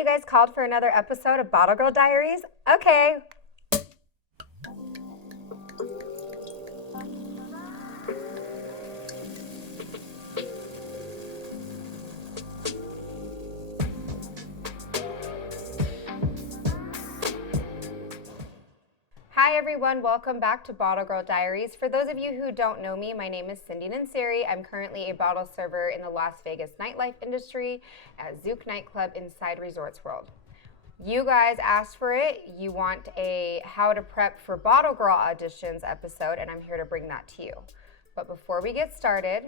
you guys called for another episode of Bottle Girl Diaries? Okay. Hi everyone, welcome back to Bottle Girl Diaries. For those of you who don't know me, my name is Cindy Nanseri. I'm currently a bottle server in the Las Vegas nightlife industry at Zouk Nightclub inside Resorts World. You guys asked for it. You want a how to prep for Bottle Girl auditions episode, and I'm here to bring that to you. But before we get started,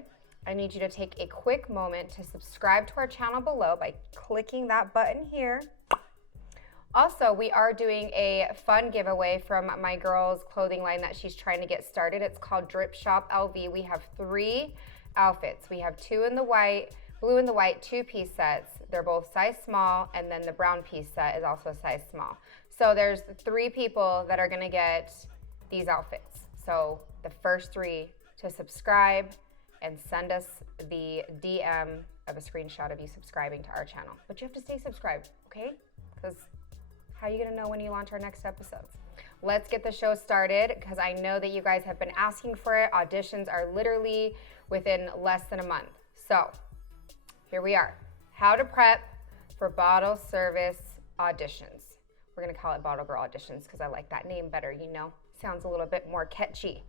I need you to take a quick moment to subscribe to our channel below by clicking that button here. Also, we are doing a fun giveaway from my girl's clothing line that she's trying to get started. It's called Drip Shop LV. We have 3 outfits. We have 2 in the white, blue and the white 2-piece sets. They're both size small, and then the brown piece set is also size small. So there's 3 people that are gonna get these outfits. So the first 3 to subscribe and send us the DM of a screenshot of you subscribing to our channel. But you have to stay subscribed, okay? Because how are you gonna know when you launch our next episodes? Let's get the show started because I know that you guys have been asking for it. Auditions are literally within less than a month. So here we are. How to prep for bottle service auditions. We're gonna call it Bottle Girl Auditions because I like that name better, you know? Sounds a little bit more catchy.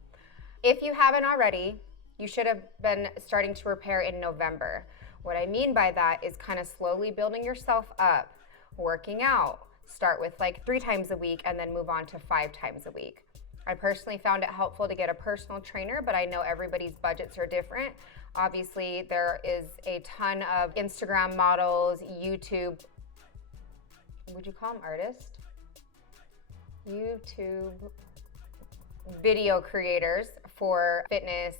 If you haven't already, you should have been starting to prepare in November. What I mean by that is kind of slowly building yourself up, working out. Start with like 3 times a week and then move on to 5 times a week. I personally found it helpful to get a personal trainer, but I know everybody's budgets are different. Obviously, there is a ton of Instagram models, YouTube, would you call them artists? YouTube video creators for fitness,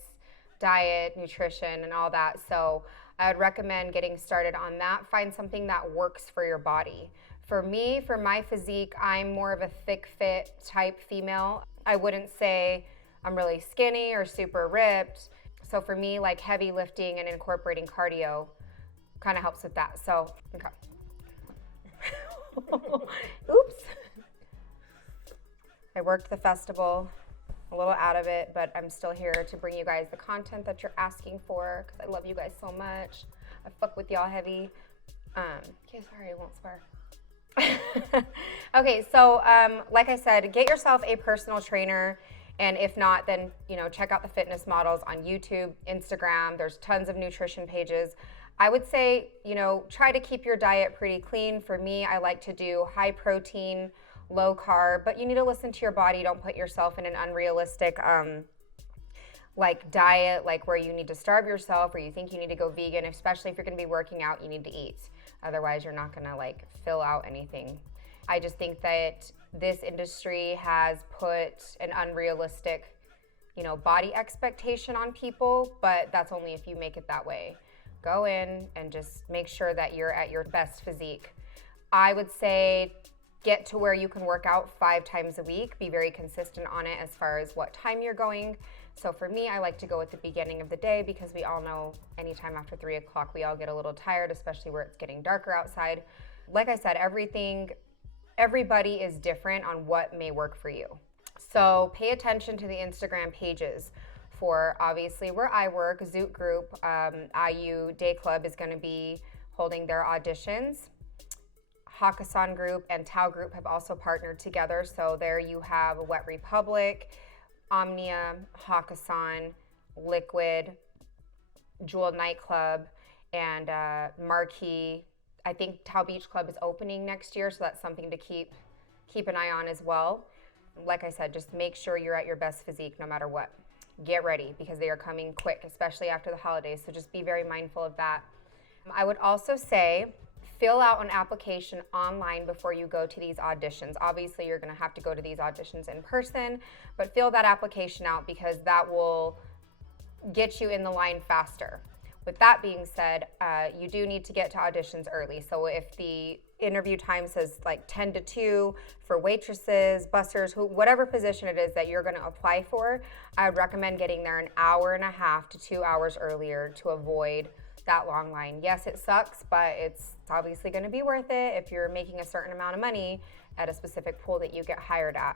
diet, nutrition, and all that. So I would recommend getting started on that. Find something that works for your body. For me, for my physique, I'm more of a thick fit type female. I wouldn't say I'm really skinny or super ripped. So for me, like heavy lifting and incorporating cardio kind of helps with that. So, okay. Oops. I worked the festival, a little out of it, but I'm still here to bring you guys the content that you're asking for because I love you guys so much. I fuck with y'all heavy. Okay, sorry, I won't swear. Okay, so like I said, get yourself a personal trainer, and if not, then check out the fitness models on YouTube, Instagram. There's tons of nutrition pages. I would say try to keep your diet pretty clean. For me, I like to do high protein, low carb, but you need to listen to your body. Don't put yourself in an unrealistic like diet, like where you need to starve yourself or you think you need to go vegan. Especially if you're going to be working out, you need to eat. Otherwise, you're not going to like fill out anything. I just think that this industry has put an unrealistic, body expectation on people, but that's only if you make it that way. Go in and just make sure that you're at your best physique. I would say get to where you can work out 5 times a week. Be very consistent on it as far as what time you're going. So for me, I like to go at the beginning of the day because we all know anytime after 3 o'clock, we all get a little tired, especially where it's getting darker outside. Like I said, everybody is different on what may work for you. So pay attention to the Instagram pages for obviously where I work, Zouk Group, IU Day Club is gonna be holding their auditions. Hakkasan Group and Tao Group have also partnered together. So there you have Wet Republic, Omnia, Hakkasan, Liquid, Jewel Nightclub, and Marquee. I think Tao Beach Club is opening next year, so that's something to keep an eye on as well. Like I said, just make sure you're at your best physique no matter what. Get ready because they are coming quick, especially after the holidays, so just be very mindful of that. I would also say fill out an application online before you go to these auditions. Obviously, you're gonna have to go to these auditions in person, but fill that application out because that will get you in the line faster. With that being said, you do need to get to auditions early. So if the interview time says like 10 to 2 for waitresses, bussers, whatever position it is that you're gonna apply for, I would recommend getting there an hour and a half to 2 hours earlier to avoid that long line. Yes, it sucks, but it's obviously going to be worth it if you're making a certain amount of money at a specific pool that you get hired at.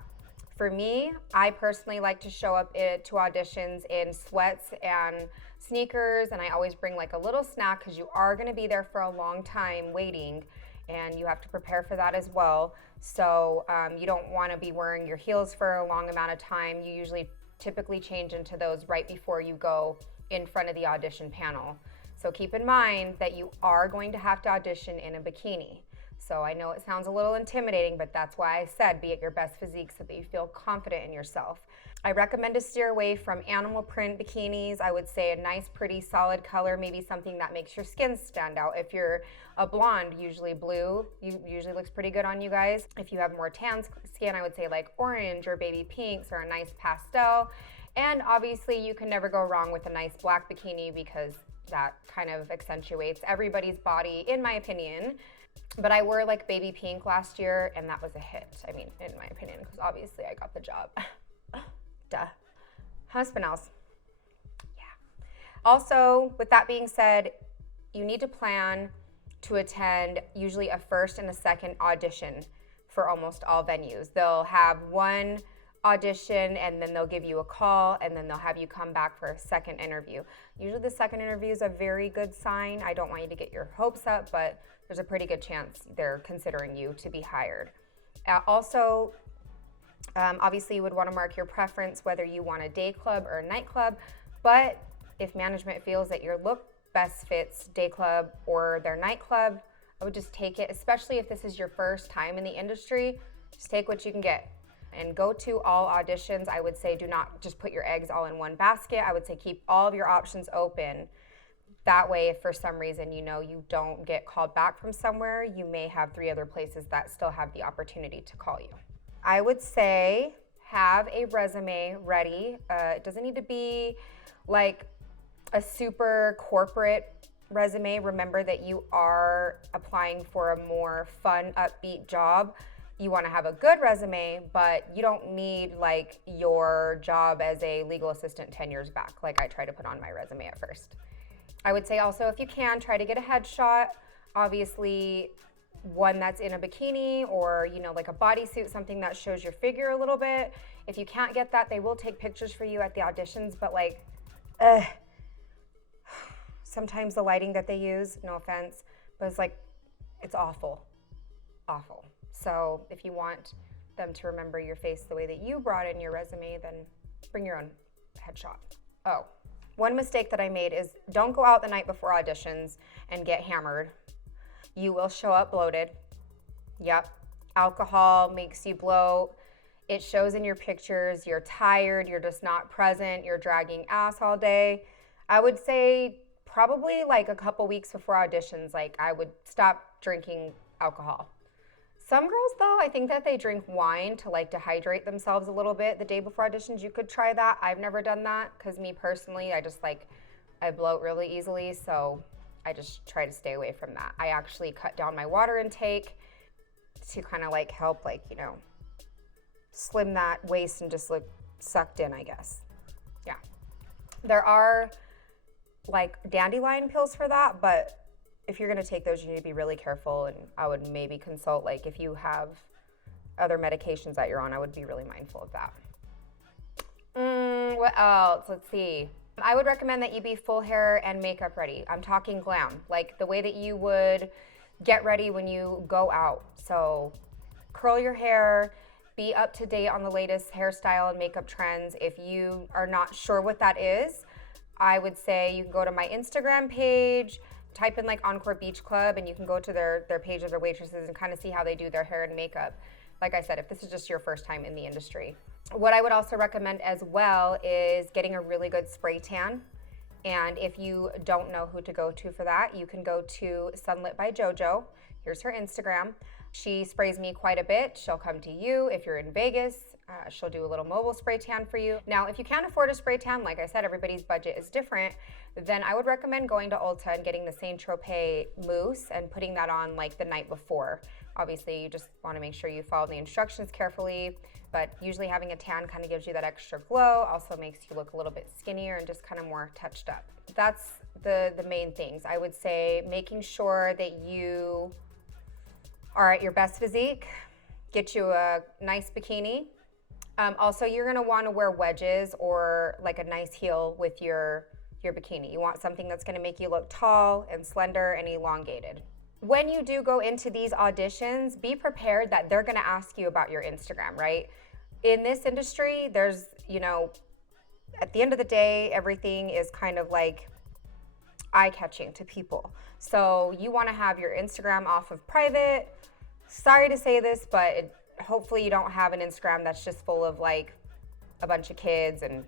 For me, I personally like to show up to auditions in sweats and sneakers, and I always bring like a little snack because you are going to be there for a long time waiting, and you have to prepare for that as well. So you don't want to be wearing your heels for a long amount of time. You usually typically change into those right before you go in front of the audition panel. So keep in mind that you are going to have to audition in a bikini. So I know it sounds a little intimidating, but that's why I said be at your best physique so that you feel confident in yourself. I recommend to steer away from animal print bikinis. I would say a nice, pretty, solid color, maybe something that makes your skin stand out. If you're a blonde, usually blue usually looks pretty good on you guys. If you have more tan skin, I would say like orange or baby pinks or a nice pastel. And obviously you can never go wrong with a nice black bikini because that kind of accentuates everybody's body, in my opinion. But I wore like baby pink last year, and that was a hit. I mean, in my opinion, because obviously I got the job. Duh. Husband else. Yeah. Also, with that being said, you need to plan to attend usually a first and a second audition for almost all venues. They'll have one audition and then they'll give you a call and then they'll have you come back for a second interview. Usually the second interview is a very good sign. I don't want you to get your hopes up, but there's a pretty good chance they're considering you to be hired. Also, obviously you would want to mark your preference whether you want a day club or a nightclub, but if management feels that your look best fits day club or their nightclub, I would just take it, especially if this is your first time in the industry. Just take what you can get and go to all auditions. I would say do not just put your eggs all in one basket. I would say keep all of your options open. That way, if for some reason you don't get called back from somewhere, you may have 3 other places that still have the opportunity to call you. I would say have a resume ready. It doesn't need to be like a super corporate resume. Remember that you are applying for a more fun, upbeat job. You want to have a good resume, but you don't need like your job as a legal assistant 10 years back, like I try to put on my resume at first. I would say also, if you can, try to get a headshot. Obviously, one that's in a bikini or, like a bodysuit, something that shows your figure a little bit. If you can't get that, they will take pictures for you at the auditions, but sometimes the lighting that they use, no offense, but it's awful. Awful. So if you want them to remember your face the way that you brought in your resume, then bring your own headshot. Oh. One mistake that I made is don't go out the night before auditions and get hammered. You will show up bloated. Yep. Alcohol makes you bloat. It shows in your pictures. You're tired. You're just not present. You're dragging ass all day. I would say probably like a couple weeks before auditions, I would stop drinking alcohol. Some girls, though, I think that they drink wine to dehydrate themselves a little bit the day before auditions. You could try that. I've never done that because me personally, I bloat really easily, so I just try to stay away from that. I actually cut down my water intake to kind of help slim that waist and just look sucked in, I guess. Yeah. There are dandelion pills for that, but if you're going to take those, you need to be really careful, and I would maybe consult, if you have other medications that you're on, I would be really mindful of that. What else? Let's see. I would recommend that you be full hair and makeup ready. I'm talking glam, the way that you would get ready when you go out. So curl your hair, be up to date on the latest hairstyle and makeup trends. If you are not sure what that is, I would say you can go to my Instagram page, type in Encore Beach Club, and you can go to their page of their waitresses and kind of see how they do their hair and makeup. Like I said, if this is just your first time in the industry. What I would also recommend as well is getting a really good spray tan. And if you don't know who to go to for that, you can go to Sunlit by JoJo. Here's her Instagram. She sprays me quite a bit. She'll come to you if you're in Vegas. She'll do a little mobile spray tan for you. Now, if you can't afford a spray tan, like I said, everybody's budget is different, then I would recommend going to Ulta and getting the Saint Tropez mousse and putting that on the night before. Obviously, you just want to make sure you follow the instructions carefully, but usually having a tan kind of gives you that extra glow, also makes you look a little bit skinnier and just kind of more touched up. That's the main things. I would say making sure that you are at your best physique, get you a nice bikini. Also, you're gonna wanna wear wedges or like a nice heel with your bikini. You want something that's gonna make you look tall and slender and elongated. When you do go into these auditions, be prepared that they're gonna ask you about your Instagram, right? In this industry, there's, at the end of the day, everything is kind of like eye-catching to people. So you wanna have your Instagram off of private. Sorry to say this, but hopefully you don't have an Instagram that's just full of like a bunch of kids and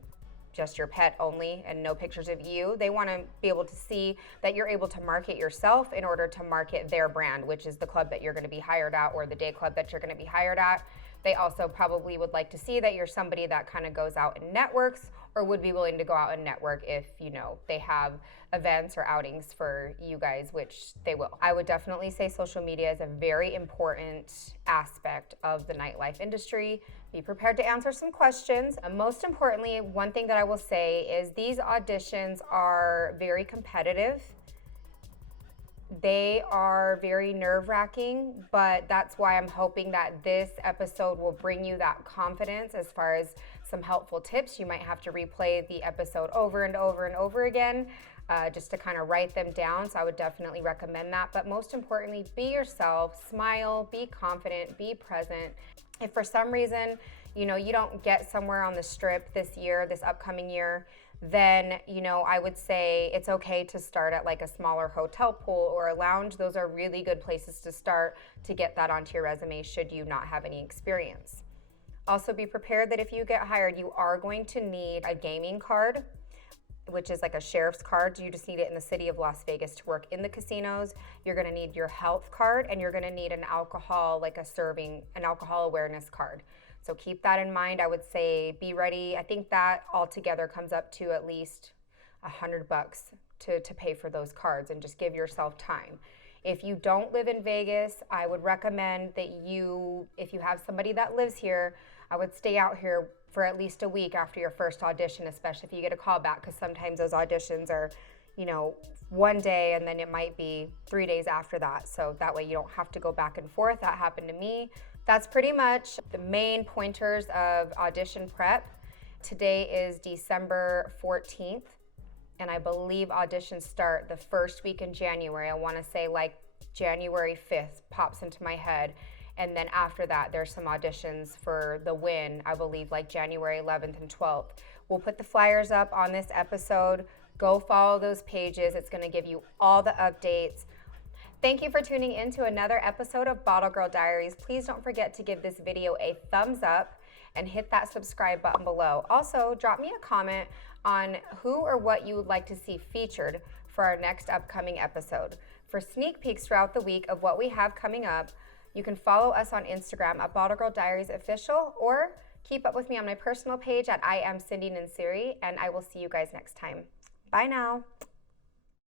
just your pet only and no pictures of you. They want to be able to see that you're able to market yourself in order to market their brand, which is the club that you're going to be hired at or the day club that you're going to be hired at. They also probably would like to see that you're somebody that kind of goes out and networks or would be willing to go out and network if, they have events or outings for you guys, which they will. I would definitely say social media is a very important aspect of the nightlife industry. Be prepared to answer some questions. And most importantly, one thing that I will say is these auditions are very competitive. They are very nerve-wracking, but that's why I'm hoping that this episode will bring you that confidence as far as some helpful tips. You might have to replay the episode over and over and over again just to kind of write them down. So I would definitely recommend that. But most importantly, be yourself, smile, be confident, be present. If for some reason, you don't get somewhere on the strip this upcoming year, then, I would say it's okay to start at like a smaller hotel pool or a lounge. Those are really good places to start to get that onto your resume should you not have any experience. Also be prepared that if you get hired, you are going to need a gaming card, which is like a sheriff's card. You just need it in the city of Las Vegas to work in the casinos. You're gonna need your health card and you're gonna need an alcohol awareness card. So keep that in mind. I would say be ready. I think that altogether comes up to at least $100 to pay for those cards, and just give yourself time. If you don't live in Vegas, I would recommend that if you have somebody that lives here, I would stay out here for at least a week after your first audition, especially if you get a call back, because sometimes those auditions are, one day and then it might be 3 days after that. So that way you don't have to go back and forth. That happened to me. That's pretty much the main pointers of audition prep. Today is December 14th, and I believe auditions start the first week in January. I want to say like January 5th pops into my head. And then after that, there's some auditions for the win, I believe like January 11th and 12th. We'll put the flyers up on this episode. Go follow those pages. It's going to give you all the updates. Thank you for tuning in to another episode of Bottle Girl Diaries. Please don't forget to give this video a thumbs up and hit that subscribe button below. Also, drop me a comment on who or what you would like to see featured for our next upcoming episode. For sneak peeks throughout the week of what we have coming up, you can follow us on Instagram at Bottle Girl Diaries Official, or keep up with me on my personal page at I am Cindy Nansiri, and I will see you guys next time. Bye now.